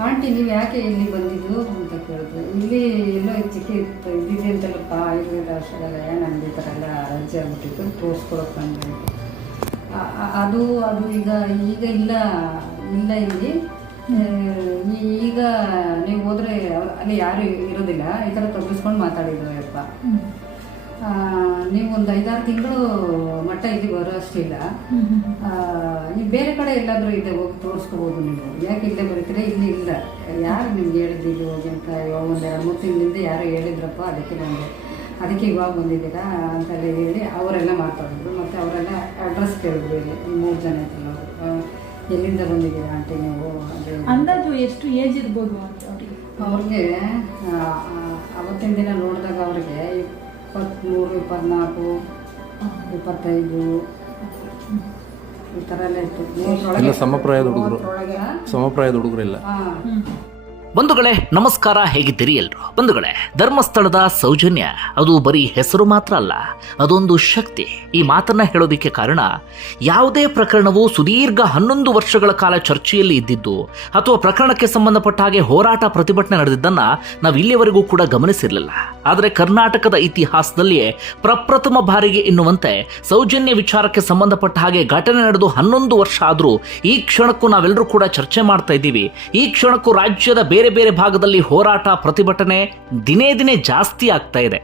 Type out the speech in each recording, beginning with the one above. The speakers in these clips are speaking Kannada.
ಆಂಟಿ ನೀವು ಯಾಕೆ ಇಲ್ಲಿ ಬಂದಿದ್ದು ಅಂತ ಕೇಳಿದ್ರು. ಇಲ್ಲಿ ಎಲ್ಲೋ ಚಿಕ್ಕ ಇದ್ದಿದೆ ಅಂತಲ್ಲಪ್ಪ ಆಯುರ್ವೇದ ಔಷಧಾಲಯ ನಮ್ದು ಈ ಥರ ಎಲ್ಲ ಅರ್ಜಿ ಆಗ್ಬಿಟ್ಟಿತ್ತು ತೋರಿಸ್ಕೊಳಕ್ಕೆ ಬಂದೆ. ಅದು ಅದು ಈಗ ಈಗ ಇಲ್ಲ ಇಲ್ಲ ಇಲ್ಲಿ. ಈಗ ನೀವು ಹೋದರೆ ಅಲ್ಲಿ ಯಾರು ಇರೋದಿಲ್ಲ ಈ ಥರ ತಗ್ಗಿಸ್ಕೊಂಡು ಮಾತಾಡಿದ್ರು ಯಪ್ಪ ಆ, ನೀವು ಒಂದು ಐದಾರು ತಿಂಗಳು ಮಟ್ಟ ಇಲ್ಲಿ ಬರೋ ಅಷ್ಟಿಲ್ಲ. ನೀವು ಬೇರೆ ಕಡೆ ಎಲ್ಲಾದರೂ ಇದೆ ಹೋಗಿ ತೋರಿಸ್ಕೋಬೋದು ನೀವು. ಯಾಕೆ ಇಲ್ಲೇ ಬರೀತೀರಾ? ಇಲ್ಲಿ ಇಲ್ಲ. ಯಾರು ನಿಮ್ಗೆ ಹೇಳಿದ್ದು ಇಲ್ಲಿ ಹೋಗಿ ಅಂತ? ಇವಾಗ ಒಂದು ಎರಡು ಮೂರು ತಿಂಗಳಿಂದ ಯಾರೋ ಹೇಳಿದ್ರಪ್ಪ ಅದಕ್ಕೆ ಬಂದೆ ಅದಕ್ಕೆ ಇವಾಗ ಬಂದಿದ್ದೀರಾ ಅಂತ ಹೇಳಿ ಅವರೆಲ್ಲ ಮಾತಾಡಿದ್ರು. ಮತ್ತು ಅವರೆಲ್ಲ ಅಡ್ರೆಸ್ ಕೇಳಿದ್ರು ಇಲ್ಲಿ ಮೂರು ಜನ ಇದ್ರಲ್ಲ ಅವರು. ಎಲ್ಲಿಂದ ಬಂದಿದ್ದೀರಾ ಆಂಟಿ ನೀವು? ಅದೇ ಅಂದಾಜು ಎಷ್ಟು ಏಜ್ ಇರ್ಬೋದು ಅಂತ ಅವರಿಗೆ ಅವ್ರಿಗೆ ಅವತ್ತಿನ ದಿನ ನೋಡಿದಾಗ ಅವ್ರಿಗೆ ಇಪ್ಪತ್ತ್ಮೂರು ಇಪ್ಪತ್ನಾಲ್ಕು ಇಪ್ಪತ್ತೈದು ಈ ಥರ ಎಲ್ಲ ಇತ್ತು ಮೂವತ್ತರೊಳಗೆ ಸಮಪ್ರಾಯದ ಹುಡುಗರು. ಸಮಪ್ರಾಯದ ಹುಡುಗರಿಲ್ಲ ಬಂಧುಗಳೇ, ನಮಸ್ಕಾರ ಹೇಗಿದ್ದೀರಿ ಎಲ್ರು? ಬಂಧುಗಳೇ, ಧರ್ಮಸ್ಥಳದ ಸೌಜನ್ಯ, ಅದು ಬರೀ ಹೆಸರು ಮಾತ್ರ ಅಲ್ಲ, ಅದೊಂದು ಶಕ್ತಿ. ಈ ಮಾತನ್ನ ಹೇಳೋದಿಕ್ಕೆ ಕಾರಣ, ಯಾವುದೇ ಪ್ರಕರಣವು ಸುದೀರ್ಘ ಹನ್ನೊಂದು ವರ್ಷಗಳ ಕಾಲ ಚರ್ಚೆಯಲ್ಲಿ ಇದ್ದಿದ್ದು, ಅಥವಾ ಪ್ರಕರಣಕ್ಕೆ ಸಂಬಂಧಪಟ್ಟ ಹಾಗೆ ಹೋರಾಟ ಪ್ರತಿಭಟನೆ ನಡೆದಿದ್ದನ್ನ ನಾವು ಇಲ್ಲಿಯವರೆಗೂ ಕೂಡ ಗಮನಿಸಿರಲಿಲ್ಲ. ಆದರೆ ಕರ್ನಾಟಕದ ಇತಿಹಾಸದಲ್ಲಿಯೇ ಪ್ರಪ್ರಥಮ ಬಾರಿಗೆ ಎನ್ನುವಂತೆ ಸೌಜನ್ಯ ವಿಚಾರಕ್ಕೆ ಸಂಬಂಧಪಟ್ಟ ಹಾಗೆ ಘಟನೆ ನಡೆದು ಹನ್ನೊಂದು ವರ್ಷ ಆದರೂ ಈ ಕ್ಷಣಕ್ಕೂ ನಾವೆಲ್ಲರೂ ಕೂಡ ಚರ್ಚೆ ಮಾಡ್ತಾ ಇದ್ದೀವಿ. ಈ ಕ್ಷಣಕ್ಕೂ ರಾಜ್ಯದ ಬೇರೆ ಬೇರೆ ಬೇರೆ ಭಾಗದಲ್ಲಿ ಹೋರಾಟ ಪ್ರತಿಭಟನೆ ದಿನೇ ದಿನೇ ಜಾಸ್ತಿ ಆಗ್ತಾ ಇದೆ.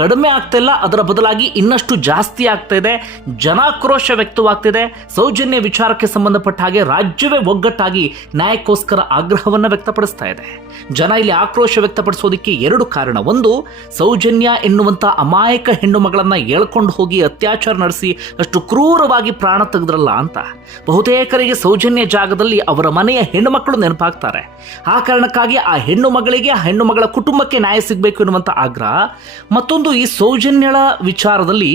ಕಡಿಮೆ ಆಗ್ತಾ ಇಲ್ಲ, ಅದರ ಬದಲಾಗಿ ಇನ್ನಷ್ಟು ಜಾಸ್ತಿ ಆಗ್ತಾ ಇದೆ, ಜನಾಕ್ರೋಶ ವ್ಯಕ್ತವಾಗ್ತಿದೆ. ಸೌಜನ್ಯ ವಿಚಾರಕ್ಕೆ ಸಂಬಂಧಪಟ್ಟ ಹಾಗೆ ರಾಜ್ಯವೇ ಒಗ್ಗಟ್ಟಾಗಿ ನ್ಯಾಯಕ್ಕೋಸ್ಕರ ಆಗ್ರಹವನ್ನು ವ್ಯಕ್ತಪಡಿಸ್ತಾ ಇದೆ. ಜನ ಇಲ್ಲಿ ಆಕ್ರೋಶ ವ್ಯಕ್ತಪಡಿಸೋದಕ್ಕೆ ಎರಡು ಕಾರಣ. ಒಂದು, ಸೌಜನ್ಯ ಎನ್ನುವಂಥ ಅಮಾಯಕ ಹೆಣ್ಣು ಮಗಳನ್ನು ಹೇಳ್ಕೊಂಡು ಹೋಗಿ ಅತ್ಯಾಚಾರ ನಡೆಸಿ ಅಷ್ಟು ಕ್ರೂರವಾಗಿ ಪ್ರಾಣ ತೆಗೆದ್ರಲ್ಲ ಅಂತ. ಬಹುತೇಕರಿಗೆ ಸೌಜನ್ಯ ಜಾಗದಲ್ಲಿ ಅವರ ಮನೆಯ ಹೆಣ್ಣು ಮಕ್ಕಳು ನೆನಪಾಗ್ತಾರೆ. ಆ ಕಾರಣಕ್ಕಾಗಿ ಆ ಹೆಣ್ಣು ಮಗಳಿಗೆ ಆ ಹೆಣ್ಣು ಮಗಳ ಕುಟುಂಬಕ್ಕೆ ನ್ಯಾಯ ಸಿಗಬೇಕು ಎನ್ನುವಂಥ ಆಗ್ರಹ. ಮತ್ತೊಂದು ಈ ಸೌಜನ್ಯಳ ವಿಚಾರದಲ್ಲಿ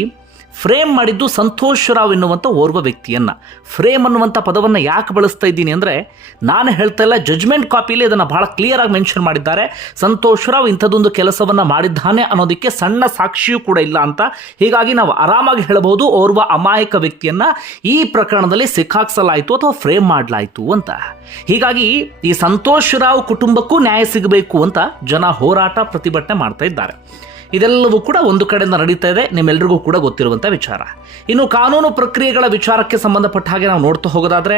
ಫ್ರೇಮ್ ಮಾಡಿದ್ದು ಸಂತೋಷ್ ರಾವ್ ಎನ್ನುವಂಥ ಓರ್ವ ವ್ಯಕ್ತಿಯನ್ನು. ಫ್ರೇಮ್ ಅನ್ನುವಂಥ ಪದವನ್ನು ಯಾಕೆ ಬಳಸ್ತಾ ಇದ್ದೀನಿ ಅಂದರೆ, ನಾನು ಹೇಳ್ತಾ ಇಲ್ಲ ಜಜ್ಮೆಂಟ್ ಕಾಪಿಲಿ ಅದನ್ನು ಬಹಳ ಕ್ಲಿಯರ್ ಆಗಿ ಮೆನ್ಷನ್ ಮಾಡಿದ್ದಾರೆ. ಸಂತೋಷ್ ರಾವ್ ಇಂಥದ್ದೊಂದು ಕೆಲಸವನ್ನು ಮಾಡಿದ್ದಾನೆ ಅನ್ನೋದಕ್ಕೆ ಸಣ್ಣ ಸಾಕ್ಷಿಯೂ ಕೂಡ ಇಲ್ಲ ಅಂತ. ಹೀಗಾಗಿ ನಾವು ಆರಾಮಾಗಿ ಹೇಳಬಹುದು, ಓರ್ವ ಅಮಾಯಕ ವ್ಯಕ್ತಿಯನ್ನು ಈ ಪ್ರಕರಣದಲ್ಲಿ ಸಿಕ್ಕಾಕ್ಸಲಾಯಿತು ಅಥವಾ ಫ್ರೇಮ್ ಮಾಡಲಾಯಿತು ಅಂತ. ಹೀಗಾಗಿ ಈ ಸಂತೋಷ್ ರಾವ್ ಕುಟುಂಬಕ್ಕೂ ನ್ಯಾಯ ಸಿಗಬೇಕು ಅಂತ ಜನ ಹೋರಾಟ ಪ್ರತಿಭಟನೆ ಮಾಡ್ತಾ ಇದ್ದಾರೆ. ಇದೆಲ್ಲವೂ ಕೂಡ ಒಂದು ಕಡೆಯಿಂದ ನಡೀತಾ ಇದೆ. ನಿಮ್ಮೆಲ್ಲರಿಗೂ ಕೂಡ ಗೊತ್ತಿರುವಂಥ ವಿಚಾರ. ಇನ್ನು ಕಾನೂನು ಪ್ರಕ್ರಿಯೆಗಳ ವಿಚಾರಕ್ಕೆ ಸಂಬಂಧಪಟ್ಟ ಹಾಗೆ ನಾವು ನೋಡ್ತಾ ಹೋಗೋದಾದ್ರೆ,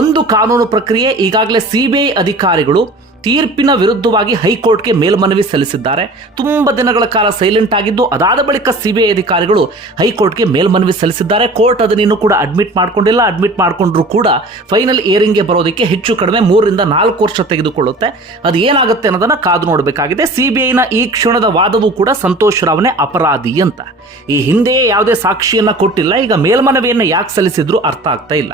ಒಂದು ಕಾನೂನು ಪ್ರಕ್ರಿಯೆ ಈಗಾಗಲೇ ಸಿ ಬಿ ಐ ಅಧಿಕಾರಿಗಳು ತೀರ್ಪಿನ ವಿರುದ್ಧವಾಗಿ ಹೈಕೋರ್ಟ್ಗೆ ಮೇಲ್ಮನವಿ ಸಲ್ಲಿಸಿದ್ದಾರೆ. ತುಂಬ ದಿನಗಳ ಕಾಲ ಸೈಲೆಂಟ್ ಆಗಿದ್ದು, ಅದಾದ ಬಳಿಕ ಸಿಬಿಐ ಅಧಿಕಾರಿಗಳು ಹೈಕೋರ್ಟ್ಗೆ ಮೇಲ್ಮನವಿ ಸಲ್ಲಿಸಿದ್ದಾರೆ. ಕೋರ್ಟ್ ಅದನ್ನಿನ್ನೂ ಕೂಡ ಅಡ್ಮಿಟ್ ಮಾಡಿಕೊಂಡಿಲ್ಲ. ಅಡ್ಮಿಟ್ ಮಾಡಿಕೊಂಡ್ರೂ ಕೂಡ ಫೈನಲ್ ಏರಿಂಗ್ಗೆ ಬರೋದಕ್ಕೆ ಹೆಚ್ಚು ಕಡಿಮೆ ಮೂರರಿಂದ ನಾಲ್ಕು ವರ್ಷ ತೆಗೆದುಕೊಳ್ಳುತ್ತೆ. ಅದು ಏನಾಗುತ್ತೆ ಅನ್ನೋದನ್ನು ಕಾದು ನೋಡಬೇಕಾಗಿದೆ. ಸಿಬಿಐನ ಈ ಕ್ಷಣದ ವಾದವೂ ಕೂಡ ಸಂತೋಷ್ ರಾವ್ನೇ ಅಪರಾಧಿ ಅಂತ. ಈ ಹಿಂದೆಯೇ ಯಾವುದೇ ಸಾಕ್ಷಿಯನ್ನು ಕೊಟ್ಟಿಲ್ಲ. ಈಗ ಮೇಲ್ಮನವಿಯನ್ನು ಯಾಕೆ ಸಲ್ಲಿಸಿದ್ರು ಅರ್ಥ ಆಗ್ತಾ ಇಲ್ಲ.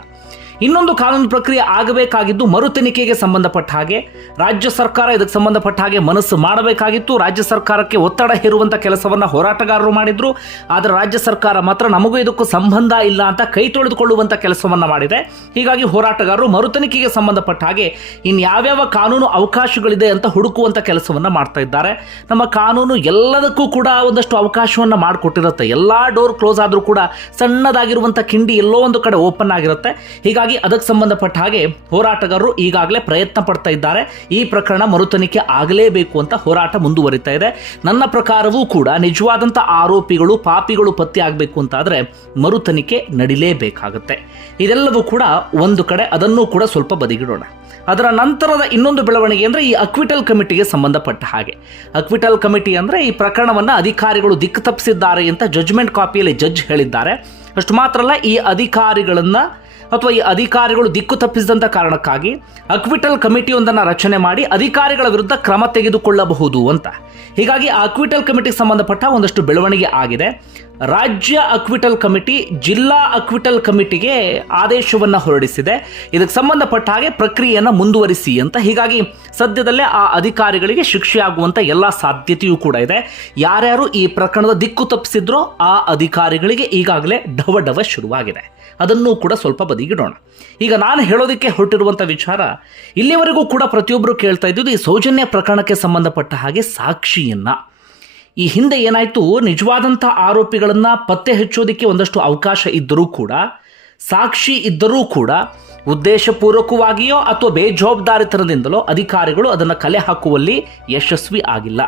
ಇನ್ನೊಂದು ಕಾನೂನು ಪ್ರಕ್ರಿಯೆ ಆಗಬೇಕಾಗಿದ್ದು ಮರು ತನಿಖೆಗೆ ಸಂಬಂಧಪಟ್ಟ ಹಾಗೆ. ರಾಜ್ಯ ಸರ್ಕಾರ ಇದಕ್ಕೆ ಸಂಬಂಧಪಟ್ಟ ಹಾಗೆ ಮನಸ್ಸು ಮಾಡಬೇಕಾಗಿತ್ತು. ರಾಜ್ಯ ಸರ್ಕಾರಕ್ಕೆ ಒತ್ತಡ ಹೇರುವಂತ ಕೆಲಸವನ್ನ ಹೋರಾಟಗಾರರು ಮಾಡಿದ್ರು. ಆದರೆ ರಾಜ್ಯ ಸರ್ಕಾರ ಮಾತ್ರ ನಮಗೂ ಇದಕ್ಕೂ ಸಂಬಂಧ ಇಲ್ಲ ಅಂತ ಕೈ ತೊಳೆದುಕೊಳ್ಳುವಂತ ಕೆಲಸವನ್ನ ಮಾಡಿದೆ. ಹೀಗಾಗಿ ಹೋರಾಟಗಾರರು ಮರು ತನಿಖೆಗೆ ಸಂಬಂಧಪಟ್ಟ ಹಾಗೆ ಇನ್ ಯಾವ್ಯಾವ ಕಾನೂನು ಅವಕಾಶಗಳಿದೆ ಅಂತ ಹುಡುಕುವಂತ ಕೆಲಸವನ್ನ ಮಾಡ್ತಾ ಇದ್ದಾರೆ. ನಮ್ಮ ಕಾನೂನು ಎಲ್ಲದಕ್ಕೂ ಕೂಡ ಒಂದಷ್ಟು ಅವಕಾಶವನ್ನ ಮಾಡಿಕೊಟ್ಟಿರುತ್ತೆ. ಎಲ್ಲಾ ಡೋರ್ ಕ್ಲೋಸ್ ಆದ್ರೂ ಕೂಡ ಸಣ್ಣದಾಗಿರುವಂತ ಕಿಂಡಿ ಎಲ್ಲೋ ಒಂದು ಕಡೆ ಓಪನ್ ಆಗಿರುತ್ತೆ. ಹೀಗಾಗಿ ಅದಕ್ಕೆ ಸಂಬಂಧಪಟ್ಟ ಹಾಗೆ ಹೋರಾಟಗಾರರು ಈಗಾಗಲೇ ಪ್ರಯತ್ನ ಪಡ್ತಾ ಇದ್ದಾರೆ. ಈ ಪ್ರಕರಣ ಮರು ತನಿಖೆ ಆಗಲೇಬೇಕು ಅಂತ ಹೋರಾಟ ಮುಂದುವರಿತಾ ಇದೆ. ನನ್ನ ಪ್ರಕಾರವೂ ಕೂಡ ನಿಜವಾದಂಥ ಆರೋಪಿಗಳು, ಪಾಪಿಗಳು ಪತ್ತೆ ಆಗಬೇಕು ಅಂತಾದರೆ ಮರು ತನಿಖೆ ನಡಿಲೇಬೇಕಾಗುತ್ತೆ. ಇದೆಲ್ಲವೂ ಕೂಡ ಒಂದು ಕಡೆ ಅದನ್ನು ಕೂಡ ಸ್ವಲ್ಪ ಬದಿಗಿಡೋಣ. ಅದರ ನಂತರದ ಇನ್ನೊಂದು ಬೆಳವಣಿಗೆ ಅಂದರೆ ಈ ಅಕ್ವಿಟಲ್ ಕಮಿಟಿಗೆ ಸಂಬಂಧಪಟ್ಟ ಹಾಗೆ. ಅಕ್ವಿಟಲ್ ಕಮಿಟಿ ಅಂದರೆ ಈ ಪ್ರಕರಣವನ್ನು ಅಧಿಕಾರಿಗಳು ದಿಕ್ಕು ತಪ್ಪಿಸಿದ್ದಾರೆ ಅಂತ ಜಜ್ಮೆಂಟ್ ಕಾಪಿಯಲ್ಲಿ ಜಡ್ಜ್ ಹೇಳಿದ್ದಾರೆ. ಅಷ್ಟು ಮಾತ್ರ ಅಲ್ಲ, ಈ ಅಧಿಕಾರಿಗಳನ್ನು ಅಥವಾ ಈ ಅಧಿಕಾರಿಗಳು ದಿಕ್ಕು ತಪ್ಪಿಸಿದಂಥ ಕಾರಣಕ್ಕಾಗಿ ಅಕ್ವಿಟಲ್ ಕಮಿಟಿಯೊಂದನ್ನು ರಚನೆ ಮಾಡಿ ಅಧಿಕಾರಿಗಳ ವಿರುದ್ಧ ಕ್ರಮ ತೆಗೆದುಕೊಳ್ಳಬಹುದು ಅಂತ. ಹೀಗಾಗಿ ಆ ಅಕ್ವಿಟಲ್ ಕಮಿಟಿಗೆ ಸಂಬಂಧಪಟ್ಟ ಒಂದಷ್ಟು ಬೆಳವಣಿಗೆ ಆಗಿದೆ. ರಾಜ್ಯ ಅಕ್ವಿಟಲ್ ಕಮಿಟಿ ಜಿಲ್ಲಾ ಅಕ್ವಿಟಲ್ ಕಮಿಟಿಗೆ ಆದೇಶವನ್ನು ಹೊರಡಿಸಿದೆ. ಇದಕ್ಕೆ ಸಂಬಂಧಪಟ್ಟ ಹಾಗೆ ಪ್ರಕ್ರಿಯೆಯನ್ನು ಮುಂದುವರಿಸಿ ಅಂತ. ಹೀಗಾಗಿ ಸದ್ಯದಲ್ಲೇ ಆ ಅಧಿಕಾರಿಗಳಿಗೆ ಶಿಕ್ಷೆ ಆಗುವಂಥ ಎಲ್ಲ ಸಾಧ್ಯತೆಯೂ ಕೂಡ ಇದೆ. ಯಾರ್ಯಾರು ಈ ಪ್ರಕರಣದ ದಿಕ್ಕು ತಪ್ಪಿಸಿದ್ರೋ ಆ ಅಧಿಕಾರಿಗಳಿಗೆ ಈಗಾಗಲೇ ಡವ ಡವ ಶುರುವಾಗಿದೆ. ಅದನ್ನು ಕೂಡ ಸ್ವಲ್ಪ ಬದಿಗಿಡೋಣ. ಈಗ ನಾನು ಹೇಳೋದಕ್ಕೆ ಹೊರಟಿರುವಂಥ ವಿಚಾರ, ಇಲ್ಲಿವರೆಗೂ ಕೂಡ ಪ್ರತಿಯೊಬ್ಬರು ಕೇಳ್ತಾ ಇದ್ದಿದ್ದು ಈ ಸೌಜನ್ಯ ಪ್ರಕರಣಕ್ಕೆ ಸಂಬಂಧಪಟ್ಟ ಹಾಗೆ ಸಾಕ್ಷಿಯನ್ನ. ಈ ಹಿಂದೆ ಏನಾಯಿತು? ನಿಜವಾದಂಥ ಆರೋಪಿಗಳನ್ನು ಪತ್ತೆ ಹಚ್ಚೋದಕ್ಕೆ ಒಂದಷ್ಟು ಅವಕಾಶ ಇದ್ದರೂ ಕೂಡ, ಸಾಕ್ಷಿ ಇದ್ದರೂ ಕೂಡ, ಉದ್ದೇಶಪೂರ್ವಕವಾಗಿಯೋ ಅಥವಾ ಬೇಜವಾಬ್ದಾರಿತನದಿಂದಲೋ ಅಧಿಕಾರಿಗಳು ಅದನ್ನು ಕಲೆ ಹಾಕುವಲ್ಲಿ ಯಶಸ್ವಿ ಆಗಿಲ್ಲ.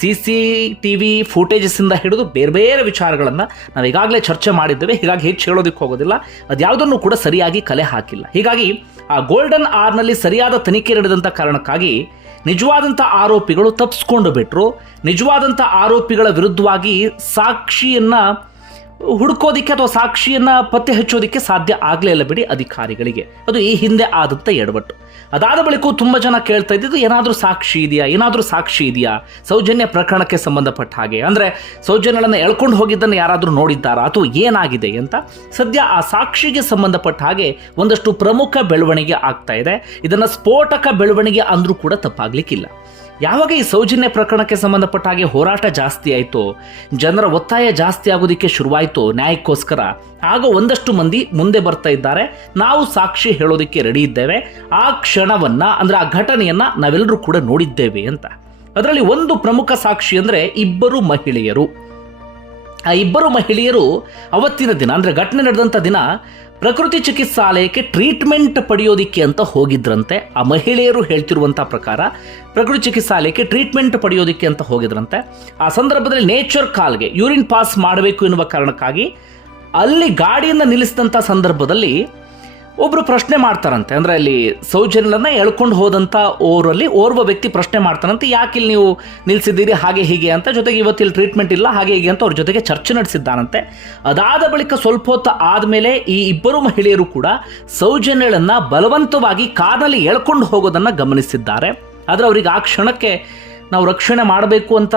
ಸಿ ಸಿ ಟಿ ವಿ ಫುಟೇಜಸ್ಸಿಂದ ಹಿಡಿದು ಬೇರೆ ಬೇರೆ ವಿಚಾರಗಳನ್ನು ನಾವು ಈಗಾಗಲೇ ಚರ್ಚೆ ಮಾಡಿದ್ದೇವೆ. ಹೀಗಾಗಿ ಹೆಚ್ಚು ಹೇಳೋದಕ್ಕೆ ಹೋಗೋದಿಲ್ಲ. ಅದ್ಯಾವುದನ್ನು ಕೂಡ ಸರಿಯಾಗಿ ಕಲೆ ಹಾಕಿಲ್ಲ. ಹೀಗಾಗಿ ಆ ಗೋಲ್ಡನ್ ಆರ್ನಲ್ಲಿ ಸರಿಯಾದ ತನಿಖೆ ನಡೆದಂಥ ಕಾರಣಕ್ಕಾಗಿ ನಿಜವಾದಂಥ ಆರೋಪಿಗಳು ತಪ್ಪಿಸ್ಕೊಂಡು ಬಿಟ್ಟರು ನಿಜವಾದಂಥ ಆರೋಪಿಗಳ ವಿರುದ್ಧವಾಗಿ ಸಾಕ್ಷಿಯನ್ನ ಹುಡುಕೋದಿಕ್ಕೆ ಅಥವಾ ಸಾಕ್ಷಿಯನ್ನ ಪತ್ತೆ ಹಚ್ಚೋದಿಕ್ಕೆ ಸಾಧ್ಯ ಆಗಲೇ ಇಲ್ಲ ಬಿಡಿ ಅಧಿಕಾರಿಗಳಿಗೆ. ಅದು ಈ ಹಿಂದೆ ಆದಂಥ ಎಡವಟ್ಟು. ಅದಾದ ಬಳಿಕ ತುಂಬ ಜನ ಕೇಳ್ತಾ ಇದ್ದಿದ್ದು, ಏನಾದರೂ ಸಾಕ್ಷಿ ಇದೆಯಾ, ಏನಾದರೂ ಸಾಕ್ಷಿ ಇದೆಯಾ? ಸೌಜನ್ಯ ಪ್ರಕರಣಕ್ಕೆ ಸಂಬಂಧಪಟ್ಟ ಹಾಗೆ. ಅಂದರೆ ಸೌಜನ್ಯಗಳನ್ನು ಎಳ್ಕೊಂಡು ಹೋಗಿದ್ದನ್ನು ಯಾರಾದರೂ ನೋಡಿದ್ದಾರಾ? ಅಥವಾ ಏನಾಗಿದೆ ಅಂತ? ಸದ್ಯ ಆ ಸಾಕ್ಷಿಗೆ ಸಂಬಂಧಪಟ್ಟ ಹಾಗೆ ಒಂದಷ್ಟು ಪ್ರಮುಖ ಬೆಳವಣಿಗೆ ಆಗ್ತಾ ಇದೆ. ಇದನ್ನು ಸ್ಫೋಟಕ ಬೆಳವಣಿಗೆ ಅಂದ್ರೂ ಕೂಡ ತಪ್ಪಾಗ್ಲಿಕ್ಕಿಲ್ಲ. ಯಾವಾಗ ಈ ಸೌಜನ್ಯ ಪ್ರಕರಣಕ್ಕೆ ಸಂಬಂಧಪಟ್ಟ ಹಾಗೆ ಹೋರಾಟ ಜಾಸ್ತಿ ಆಯಿತೋ, ಜನರ ಒತ್ತಾಯ ಜಾಸ್ತಿ ಆಗೋದಕ್ಕೆ ಶುರುವಾಯಿತು ನ್ಯಾಯಕ್ಕೋಸ್ಕರ, ಆಗ ಒಂದಷ್ಟು ಮಂದಿ ಮುಂದೆ ಬರ್ತಾ ಇದ್ದಾರೆ. ನಾವು ಸಾಕ್ಷಿ ಹೇಳೋದಕ್ಕೆ ರೆಡಿ ಇದ್ದೇವೆ. ಆ ಕ್ಷಣವನ್ನ, ಅಂದ್ರೆ ಆ ಘಟನೆಯನ್ನ ನಾವೆಲ್ಲರೂ ಕೂಡ ನೋಡಿದ್ದೇವೆ ಅಂತ. ಅದರಲ್ಲಿ ಒಂದು ಪ್ರಮುಖ ಸಾಕ್ಷಿ ಅಂದ್ರೆ ಇಬ್ಬರು ಮಹಿಳೆಯರು. ಆ ಇಬ್ಬರು ಮಹಿಳೆಯರು ಅವತ್ತಿನ ದಿನ, ಅಂದರೆ ಘಟನೆ ನಡೆದಂಥ ದಿನ ಪ್ರಕೃತಿ ಚಿಕಿತ್ಸಾಲಯಕ್ಕೆ ಟ್ರೀಟ್ಮೆಂಟ್ ಪಡೆಯೋದಿಕ್ಕೆ ಅಂತ ಹೋಗಿದ್ರಂತೆ, ಆ ಮಹಿಳೆಯರು ಹೇಳ್ತಿರುವಂಥ ಪ್ರಕಾರ ಪ್ರಕೃತಿ ಚಿಕಿತ್ಸಾಲಯಕ್ಕೆ ಟ್ರೀಟ್ಮೆಂಟ್ ಪಡೆಯೋದಿಕ್ಕೆ ಅಂತ ಹೋಗಿದ್ರಂತೆ. ಆ ಸಂದರ್ಭದಲ್ಲಿ ನೇಚರ್ ಕಾಲ್ಗೆ ಯೂರಿನ್ ಪಾಸ್ ಮಾಡಬೇಕು ಎನ್ನುವ ಕಾರಣಕ್ಕಾಗಿ ಅಲ್ಲಿ ಗಾಡಿಯನ್ನು ನಿಲ್ಲಿಸಿದಂಥ ಸಂದರ್ಭದಲ್ಲಿ ಒಬ್ರು ಪ್ರಶ್ನೆ ಮಾಡ್ತಾರಂತೆ. ಅಂದ್ರೆ ಅಲ್ಲಿ ಸೌಜನ್ಯನ ಎಳ್ಕೊಂಡು ಹೋದಂತ ಓರಲ್ಲಿ ಓರ್ವ ವ್ಯಕ್ತಿ ಪ್ರಶ್ನೆ ಮಾಡ್ತಾರಂತೆ ಯಾಕೆ ಇಲ್ಲಿ ನೀವು ನಿಲ್ಸಿದ್ದೀರಿ? ಹಾಗೆ, ಹೀಗೆ ಅಂತ. ಜೊತೆಗೆ ಇವತ್ತಿಲ್ಲಿ ಟ್ರೀಟ್ಮೆಂಟ್ ಇಲ್ಲ, ಹಾಗೆ, ಹೀಗೆ ಅಂತ ಅವ್ರ ಜೊತೆಗೆ ಚರ್ಚೆ ನಡೆಸಿದ್ದಾನಂತೆ. ಅದಾದ ಬಳಿಕ ಸ್ವಲ್ಪ ಹೊತ್ತು ಆದಮೇಲೆ ಈ ಇಬ್ಬರು ಮಹಿಳೆಯರು ಕೂಡ ಸೌಜನ್ಯಳನ್ನ ಬಲವಂತವಾಗಿ ಕಾರ್ನಲ್ಲಿ ಎಳ್ಕೊಂಡು ಹೋಗೋದನ್ನ ಗಮನಿಸಿದ್ದಾರೆ. ಆದರೆ ಅವರಿಗೆ ಆ ಕ್ಷಣಕ್ಕೆ ನಾವು ರಕ್ಷಣೆ ಮಾಡಬೇಕು ಅಂತ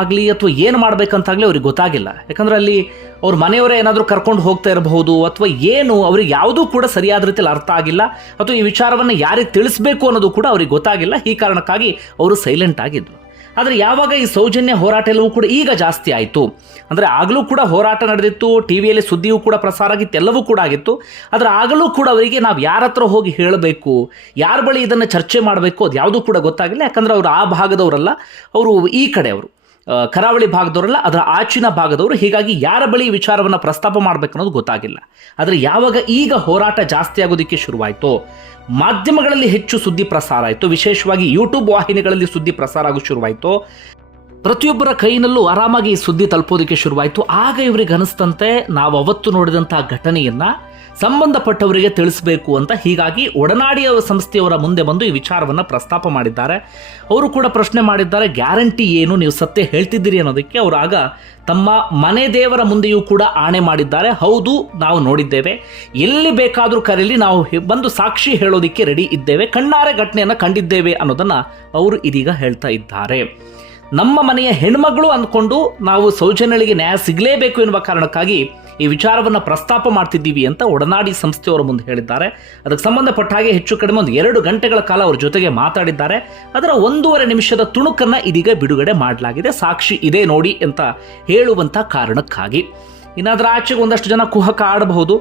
ಆಗಲಿ ಅಥವಾ ಏನು ಮಾಡಬೇಕಂತಾಗಲಿ ಅವ್ರಿಗೆ ಗೊತ್ತಾಗಿಲ್ಲ. ಯಾಕಂದರೆ ಅಲ್ಲಿ ಅವ್ರ ಮನೆಯವರೇ ಏನಾದರೂ ಕರ್ಕೊಂಡು ಹೋಗ್ತಾ ಇರಬಹುದು ಅಥವಾ ಏನು ಅವ್ರಿಗೆ ಯಾವುದೂ ಕೂಡ ಸರಿಯಾದ ರೀತಿಯಲ್ಲಿ ಅರ್ಥ ಆಗಿಲ್ಲ. ಅಥವಾ ಈ ವಿಚಾರವನ್ನು ಯಾರಿಗೆ ತಿಳಿಸ್ಬೇಕು ಅನ್ನೋದು ಕೂಡ ಅವ್ರಿಗೆ ಗೊತ್ತಾಗಿಲ್ಲ. ಈ ಕಾರಣಕ್ಕಾಗಿ ಅವರು ಸೈಲೆಂಟ್ ಆಗಿದ್ರು. ಆದರೆ ಯಾವಾಗ ಈ ಸೌಜನ್ಯ ಹೋರಾಟ ಎಲ್ಲವೂ ಕೂಡ ಈಗ ಜಾಸ್ತಿ ಆಯಿತು. ಅಂದರೆ ಆಗಲೂ ಕೂಡ ಹೋರಾಟ ನಡೆದಿತ್ತು ಟಿ ವಿಯಲ್ಲಿ ಸುದ್ದಿಯೂ ಕೂಡ ಪ್ರಸಾರ ಆಗಿತ್ತು, ಎಲ್ಲವೂ ಕೂಡ ಆಗಿತ್ತು. ಆದರೆ ಆಗಲೂ ಕೂಡ ಅವರಿಗೆ ನಾವು ಯಾರ ಹತ್ರ ಹೋಗಿ ಹೇಳಬೇಕು, ಯಾರ ಬಳಿ ಇದನ್ನು ಚರ್ಚೆ ಮಾಡಬೇಕು ಅದು ಯಾವುದೂ ಕೂಡ ಗೊತ್ತಾಗಿಲ್ಲ. ಯಾಕಂದರೆ ಅವರು ಆ ಭಾಗದವರಲ್ಲ, ಅವರು ಈ ಕಡೆಯವರು. ಕರಾವಳಿ ಭಾಗದವರಲ್ಲ, ಅದರ ಆಚಿನ ಭಾಗದವರು. ಹೀಗಾಗಿ ಯಾರ ಬಳಿ ವಿಚಾರವನ್ನು ಪ್ರಸ್ತಾಪ ಮಾಡಬೇಕು ಅನ್ನೋದು ಗೊತ್ತಾಗಿಲ್ಲ. ಆದರೆ ಯಾವಾಗ ಈಗ ಹೋರಾಟ ಜಾಸ್ತಿ ಆಗೋದಕ್ಕೆ ಶುರುವಾಯಿತು, ಮಾಧ್ಯಮಗಳಲ್ಲಿ ಹೆಚ್ಚು ಸುದ್ದಿ ಪ್ರಸಾರ ಆಯಿತು, ವಿಶೇಷವಾಗಿ ಯೂಟ್ಯೂಬ್ ವಾಹಿನಿಗಳಲ್ಲಿ ಸುದ್ದಿ ಪ್ರಸಾರ ಆಗೋ ಶುರುವಾಯಿತು, ಪ್ರತಿಯೊಬ್ಬರ ಕೈನಲ್ಲೂ ಆರಾಮಾಗಿ ಈ ಸುದ್ದಿ ತಲುಪೋದಕ್ಕೆ ಶುರುವಾಯಿತು, ಆಗ ಇವರಿಗೆ ಅನಿಸ್ತಂತೆ, ನಾವು ಅವತ್ತು ನೋಡಿದಂತಹ ಘಟನೆಯನ್ನ ಸಂಬಂಧಪಟ್ಟವರಿಗೆ ತಿಳಿಸಬೇಕು ಅಂತ ಹೀಗಾಗಿ ಒಡನಾಡಿಯ ಸಂಸ್ಥೆಯವರ ಮುಂದೆ ಬಂದು ಈ ವಿಚಾರವನ್ನು ಪ್ರಸ್ತಾಪ ಮಾಡಿದ್ದಾರೆ. ಅವರು ಕೂಡ ಪ್ರಶ್ನೆ ಮಾಡಿದ್ದಾರೆ, ಗ್ಯಾರಂಟಿ ಏನು? ನೀವು ಸತ್ಯ ಹೇಳ್ತಿದ್ದೀರಿ ಅನ್ನೋದಕ್ಕೆ ಅವರು ಆಗ ತಮ್ಮ ಮನೆ ದೇವರ ಮುಂದೆಯೂ ಕೂಡ ಆಣೆ ಮಾಡಿದ್ದಾರೆ. ಹೌದು, ನಾವು ನೋಡಿದ್ದೇವೆ. ಎಲ್ಲಿ ಬೇಕಾದರೂ ಕರೆಯಲ್ಲಿ ನಾವು ಬಂದು ಸಾಕ್ಷಿ ಹೇಳೋದಿಕ್ಕೆ ರೆಡಿ ಇದ್ದೇವೆ. ಕಣ್ಣಾರೆ ಘಟನೆಯನ್ನು ಕಂಡಿದ್ದೇವೆ ಅನ್ನೋದನ್ನು ಅವರು ಇದೀಗ ಹೇಳ್ತಾ ಇದ್ದಾರೆ. ನಮ್ಮ ಮನೆಯ ಹೆಣ್ಮಗಳು ಅಂದ್ಕೊಂಡು ನಾವು ಸೌಜನ್ಯಳಿಗೆ ನ್ಯಾಯ ಸಿಗಲೇಬೇಕು ಎನ್ನುವ ಕಾರಣಕ್ಕಾಗಿ ಈ ವಿಚಾರವನ್ನು ಪ್ರಸ್ತಾಪ ಮಾಡ್ತಿದ್ದೀವಿ ಅಂತ ಒಡನಾಡಿ ಸಂಸ್ಥೆಯವರ ಮುಂದೆ ಹೇಳಿದ್ದಾರೆ. ಅದಕ್ಕೆ ಸಂಬಂಧಪಟ್ಟ ಹಾಗೆ ಹೆಚ್ಚು ಕಡಿಮೆ ಒಂದು ಎರಡು ಗಂಟೆಗಳ ಕಾಲ ಅವ್ರ ಜೊತೆಗೆ ಮಾತಾಡಿದ್ದಾರೆ. ಅದರ ಒಂದೂವರೆ ನಿಮಿಷದ ತುಣುಕನ್ನು ಇದೀಗ ಬಿಡುಗಡೆ ಮಾಡಲಾಗಿದೆ. ಸಾಕ್ಷಿ ಇದೆ ನೋಡಿ ಅಂತ ಹೇಳುವಂಥ ಕಾರಣಕ್ಕಾಗಿ. ಇನ್ನಾದ್ರ ಆಚೆಗೆ ಒಂದಷ್ಟು ಜನ ಕುಹಕ ಆಡಬಹುದು.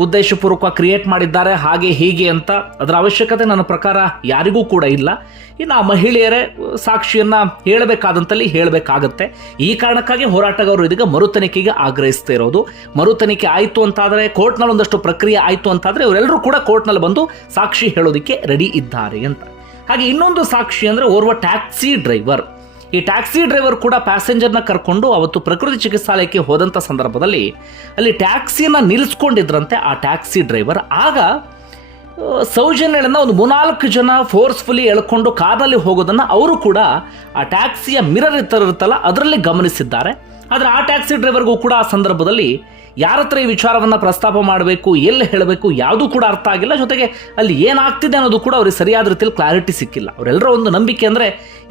ಉದ್ದೇಶಪೂರ್ವಕ ಕ್ರಿಯೇಟ್ ಮಾಡಿದ್ದಾರೆ, ಹಾಗೆ ಹೀಗೆ ಅಂತ. ಅದರ ಅವಶ್ಯಕತೆ ನನ್ನ ಪ್ರಕಾರ ಯಾರಿಗೂ ಕೂಡ ಇಲ್ಲ. ಇನ್ನು ಆ ಮಹಿಳೆಯರೇ, ಸಾಕ್ಷಿಯನ್ನ ಹೇಳಬೇಕಾದಂತಲ್ಲಿ ಹೇಳಬೇಕಾಗತ್ತೆ. ಈ ಕಾರಣಕ್ಕಾಗಿ ಹೋರಾಟಗಾರರು ಇದೀಗ ಮರುತನಿಖೆಗೆ ಆಗ್ರಹಿಸ್ತಾ ಇರೋದು. ಮರುತನಿಖೆ ಆಯಿತು ಅಂತಾದರೆ, ಕೋರ್ಟ್ನಲ್ಲಿ ಒಂದಷ್ಟು ಪ್ರಕ್ರಿಯೆ ಆಯಿತು ಅಂತಾದರೆ, ಇವರೆಲ್ಲರೂ ಕೂಡ ಕೋರ್ಟ್ನಲ್ಲಿ ಬಂದು ಸಾಕ್ಷಿ ಹೇಳೋದಕ್ಕೆ ರೆಡಿ ಇದ್ದಾರೆ ಅಂತ. ಹಾಗೆ ಇನ್ನೊಂದು ಸಾಕ್ಷಿ ಅಂದರೆ ಓರ್ವ ಟ್ಯಾಕ್ಸಿ ಡ್ರೈವರ್ ಈ ಟ್ಯಾಕ್ಸಿ ಡ್ರೈವರ್ ಕೂಡ ಪ್ಯಾಸೆಂಜರ್ನ ಕರ್ಕೊಂಡು ಅವತ್ತು ಪ್ರಕೃತಿ ಚಿಕಿತ್ಸಾಲಯಕ್ಕೆ ಹೋದಂಥ ಸಂದರ್ಭದಲ್ಲಿ ಅಲ್ಲಿ ಟ್ಯಾಕ್ಸಿಯನ್ನು ನಿಲ್ಲಿಸ್ಕೊಂಡಿದ್ರಂತೆ ಆ ಟ್ಯಾಕ್ಸಿ ಡ್ರೈವರ್. ಆಗ ಆ, ಒಂದು ಮೂನಾಲ್ಕು ಜನ ಫೋರ್ಸ್ಫುಲಿ ಎಳ್ಕೊಂಡು ಕಾರಲ್ಲಿ ಹೋಗೋದನ್ನ ಅವರು ಕೂಡ ಆ ಟ್ಯಾಕ್ಸಿಯ ಮಿರರ್ ಇರುತ್ತಲ್ಲ ಅದರಲ್ಲಿ ಗಮನಿಸಿದ್ದಾರೆ. ಆದರೆ ಆ ಟ್ಯಾಕ್ಸಿ ಡ್ರೈವರ್ಗೂ ಕೂಡ ಆ ಸಂದರ್ಭದಲ್ಲಿ ಯಾರ ಹತ್ರ ಈ ವಿಚಾರವನ್ನು ಪ್ರಸ್ತಾಪ ಮಾಡಬೇಕು, ಎಲ್ಲಿ ಹೇಳಬೇಕು ಯಾವುದೂ ಕೂಡ ಅರ್ಥ ಆಗಿಲ್ಲ. ಜೊತೆಗೆ ಅಲ್ಲಿ ಏನಾಗ್ತಿದೆ ಅನ್ನೋದು ಕೂಡ ಅವ್ರಿಗೆ ಸರಿಯಾದ ರೀತಿಯಲ್ಲಿ ಕ್ಲಾರಿಟಿ ಸಿಕ್ಕಿಲ್ಲ. ಅವರೆಲ್ಲರ ಒಂದು ನಂಬಿಕೆ ಅಂದರೆ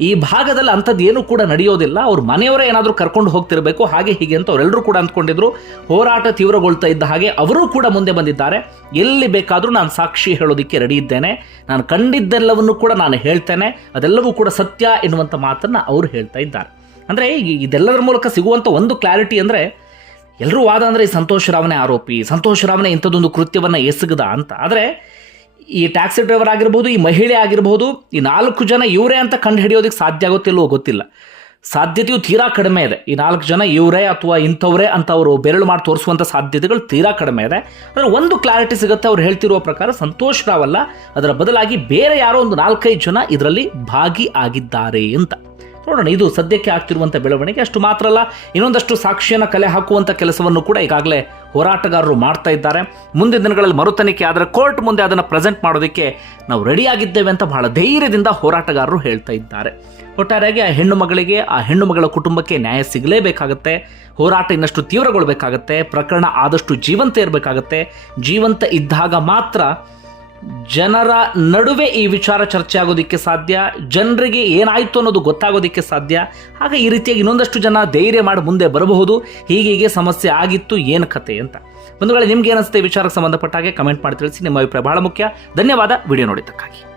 ಈ ಭಾಗದಲ್ಲಿ ಅಂಥದ್ದು ಏನೂ ಕೂಡ ನಡೆಯೋದಿಲ್ಲ. ಅವ್ರ ಮನೆಯವರೇ ಏನಾದರೂ ಕರ್ಕೊಂಡು ಹೋಗ್ತಿರಬೇಕು, ಹಾಗೆ ಹೀಗೆ ಅಂತ ಅವರೆಲ್ಲರೂ ಕೂಡ ಅಂದ್ಕೊಂಡಿದ್ರು. ಹೋರಾಟ ತೀವ್ರಗೊಳ್ತಾ ಇದ್ದ ಹಾಗೆ ಅವರೂ ಕೂಡ ಮುಂದೆ ಬಂದಿದ್ದಾರೆ. ಎಲ್ಲಿ ಬೇಕಾದರೂ ನಾನು ಸಾಕ್ಷಿ ಹೇಳೋದಕ್ಕೆ ರೆಡಿ ಇದ್ದೇನೆ. ನಾನು ಕಂಡಿದ್ದೆಲ್ಲವನ್ನು ಕೂಡ ನಾನು ಹೇಳ್ತೇನೆ. ಅದೆಲ್ಲವೂ ಕೂಡ ಸತ್ಯ ಎನ್ನುವಂಥ ಮಾತನ್ನು ಅವರು ಹೇಳ್ತಾ ಇದ್ದಾರೆ. ಅಂದರೆ ಇದೆಲ್ಲದರ ಮೂಲಕ ಸಿಗುವಂಥ ಒಂದು ಕ್ಲಾರಿಟಿ ಅಂದರೆ ಎಲ್ಲರೂ ವಾದ ಅಂದರೆ ಈ ಸಂತೋಷ್ ರಾವನೇ ಆರೋಪಿ, ಸಂತೋಷ್ ರಾವನೇ ಇಂಥದ್ದೊಂದು ಕೃತ್ಯವನ್ನು ಎಸಗದ ಅಂತ. ಆದರೆ ಈ ಟ್ಯಾಕ್ಸಿ ಡ್ರೈವರ್ ಆಗಿರ್ಬೋದು, ಈ ಮಹಿಳೆ ಆಗಿರ್ಬೋದು, ಈ ನಾಲ್ಕು ಜನ ಇವರೇ ಅಂತ ಕಂಡು ಹಿಡಿಯೋದಕ್ಕೆ ಸಾಧ್ಯ ಆಗುತ್ತಿಲ್ವೋ ಗೊತ್ತಿಲ್ಲ. ಸಾಧ್ಯತೆಯು ತೀರಾ ಕಡಿಮೆ ಇದೆ. ಈ ನಾಲ್ಕು ಜನ ಇವರೇ ಅಥವಾ ಇಂಥವರೇ ಅಂತ ಅವರು ಬೆರಳು ಮಾಡಿ ತೋರಿಸುವಂಥ ಸಾಧ್ಯತೆಗಳು ತೀರಾ ಕಡಿಮೆ ಇದೆ. ಅದರ ಒಂದು ಕ್ಲಾರಿಟಿ ಸಿಗುತ್ತೆ ಅವ್ರು ಹೇಳ್ತಿರುವ ಪ್ರಕಾರ ಸಂತೋಷ್ ರಾವಲ್ಲ ಅದರ ಬದಲಾಗಿ ಬೇರೆ ಯಾರೋ ಒಂದು ನಾಲ್ಕೈದು ಜನ ಇದರಲ್ಲಿ ಭಾಗಿ ಆಗಿದ್ದಾರೆ ಅಂತ. ನೋಡೋಣ. ಇದು ಸದ್ಯಕ್ಕೆ ಆಗ್ತಿರುವಂಥ ಬೆಳವಣಿಗೆ. ಅಷ್ಟು ಮಾತ್ರ ಅಲ್ಲ, ಇನ್ನೊಂದಷ್ಟು ಸಾಕ್ಷಿಯನ್ನು ಕಲೆ ಹಾಕುವಂಥ ಕೆಲಸವನ್ನು ಕೂಡ ಈಗಾಗಲೇ ಹೋರಾಟಗಾರರು ಮಾಡ್ತಾ ಇದ್ದಾರೆ. ಮುಂದಿನ ದಿನಗಳಲ್ಲಿ ಮರುತನಿಕೆ ಆದರೆ ಕೋರ್ಟ್ ಮುಂದೆ ಅದನ್ನು ಪ್ರೆಸೆಂಟ್ ಮಾಡೋದಕ್ಕೆ ನಾವು ರೆಡಿಯಾಗಿದ್ದೇವೆ ಅಂತ ಬಹಳ ಧೈರ್ಯದಿಂದ ಹೋರಾಟಗಾರರು ಹೇಳ್ತಾ ಇದ್ದಾರೆ. ಒಟ್ಟಾರೆಯಾಗಿ ಆ ಹೆಣ್ಣು ಮಗಳಿಗೆ, ಆ ಹೆಣ್ಣು ಮಗಳ ಕುಟುಂಬಕ್ಕೆ ನ್ಯಾಯ ಸಿಗಲೇಬೇಕಾಗತ್ತೆ. ಹೋರಾಟ ಇನ್ನಷ್ಟು ತೀವ್ರಗೊಳ್ಬೇಕಾಗತ್ತೆ. ಪ್ರಕರಣ ಆದಷ್ಟು ಜೀವಂತ ಇರಬೇಕಾಗತ್ತೆ. ಜೀವಂತ ಇದ್ದಾಗ ಮಾತ್ರ ಜನರ ನಡುವೆ ಈ ವಿಚಾರ ಚರ್ಚೆ ಆಗೋದಕ್ಕೆ ಸಾಧ್ಯ? ಜನರಿಗೆ ಏನಾಯಿತು ಅನ್ನೋದು ಗೊತ್ತಾಗೋದಕ್ಕೆ ಸಾಧ್ಯ? ಹಾಗೆ ಈ ರೀತಿಯಾಗಿ ಇನ್ನೊಂದಷ್ಟು ಜನ ಧೈರ್ಯ ಮಾಡಿ ಮುಂದೆ ಬರಬಹುದು. ಹೀಗೆ ಹೀಗೆ ಸಮಸ್ಯೆ ಆಗಿತ್ತು, ಏನು ಕತೆ ಅಂತ. ಒಂದು ವೇಳೆ ನಿಮ್ಗೆ ಏನಿಸುತ್ತೆ ವಿಚಾರಕ್ಕೆ ಸಂಬಂಧಪಟ್ಟ ಹಾಗೆ ಕಮೆಂಟ್ ಮಾಡಿ ತಿಳಿಸಿ. ನಿಮ್ಮ ಅಭಿಪ್ರಾಯ ಬಹಳ ಮುಖ್ಯ. ಧನ್ಯವಾದ. ವಿಡಿಯೋ ನೋಡಿದ್ದಕ್ಕಾಗಿ.